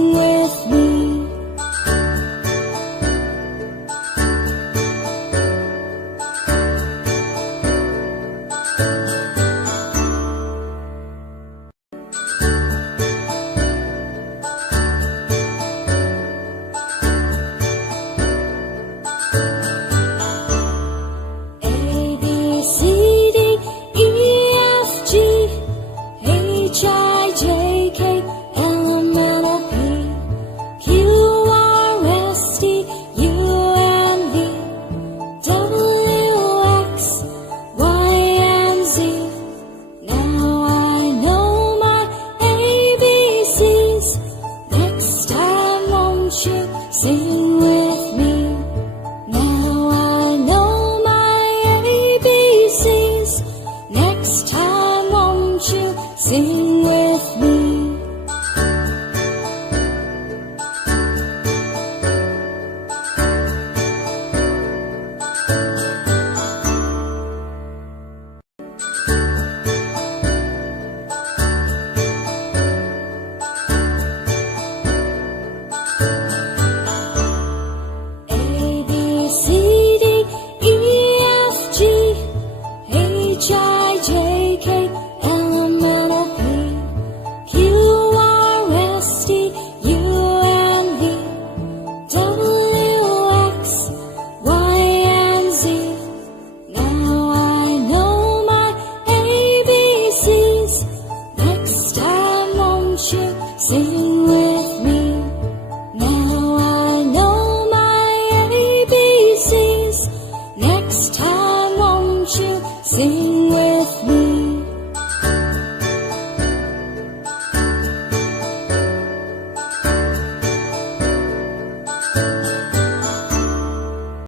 Sing with me. Sing with me. Now I know my ABCs. Next time won't you sing with me? Sing with me. Now I know my ABCs. Next time won't you sing